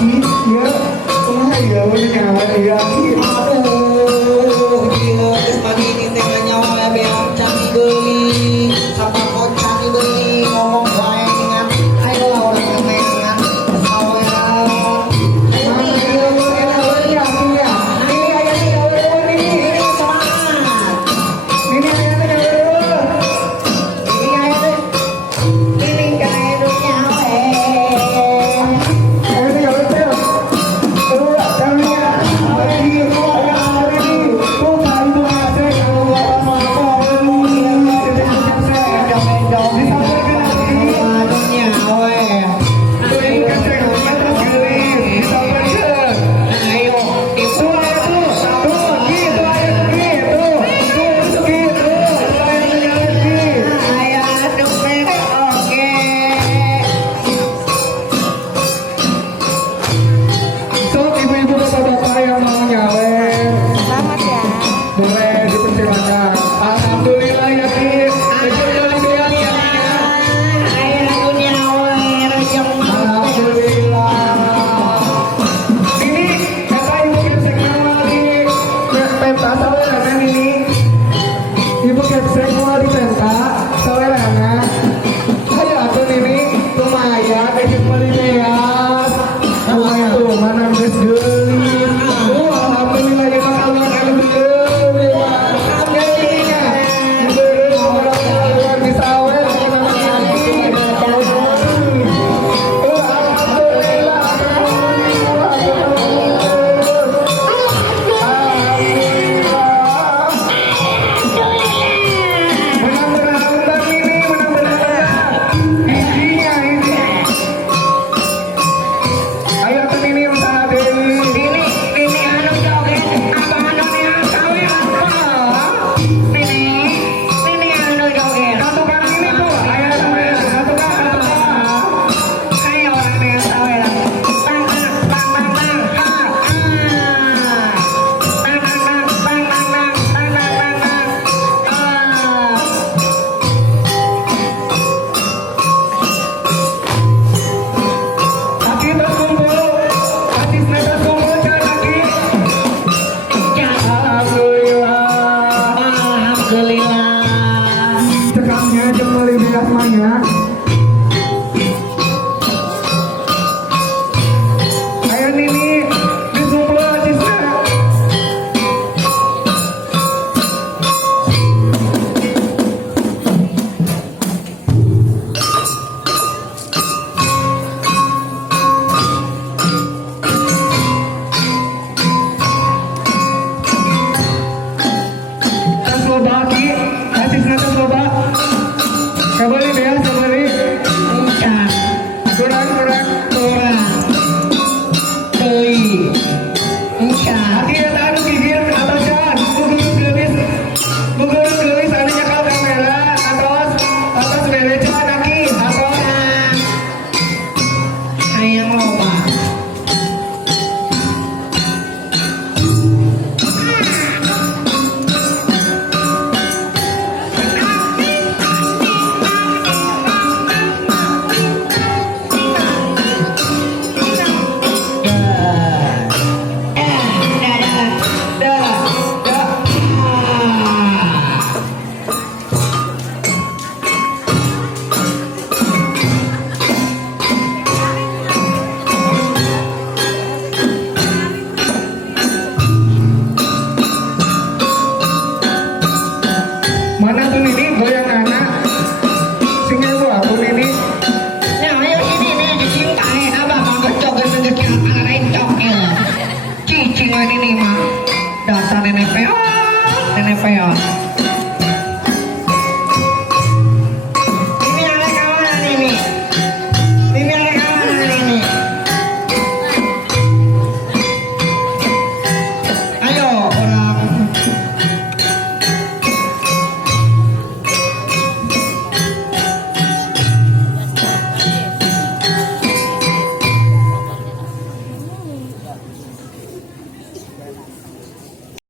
Aki ya kumaha ya we nyawa ya Aki Aduh, gila geus pagi ini teh nyawa beak cami deui. Sapakot cami deui ngomong bae dengan ayo lah urang kemengan. Saweran. Ayo nih, ayo nih aku ya. Ini ayo nih gawe ini semangat. ini ayana gawe Ini ayo nih. Ini kae dunya we. ayana gawe teh terus kami ya lagi hari tuh kali tuh ase kalau apa-apa boleh dipersilakan. Alhamdulillah ya Ki. Alhamdulillah. Ini kata ibu kepseknya lagi penta sawerana ini. Ibu kepsek mau di penta sawerana. Ayo atuh ini lumayan dikit melihat. Lumayan tuh mana geus geulis. Alhamdulillah ya Allah kali cekamnya jemeli beas manya. Ayo nini disumpul acisna. Tas loba Ki, acisna tas loba. Kabali beas kabali. Kurang. Aki eta anu gigir atasan, gugur geulis anu nyekal kamera atos belecan Aki atos. Hayang loba.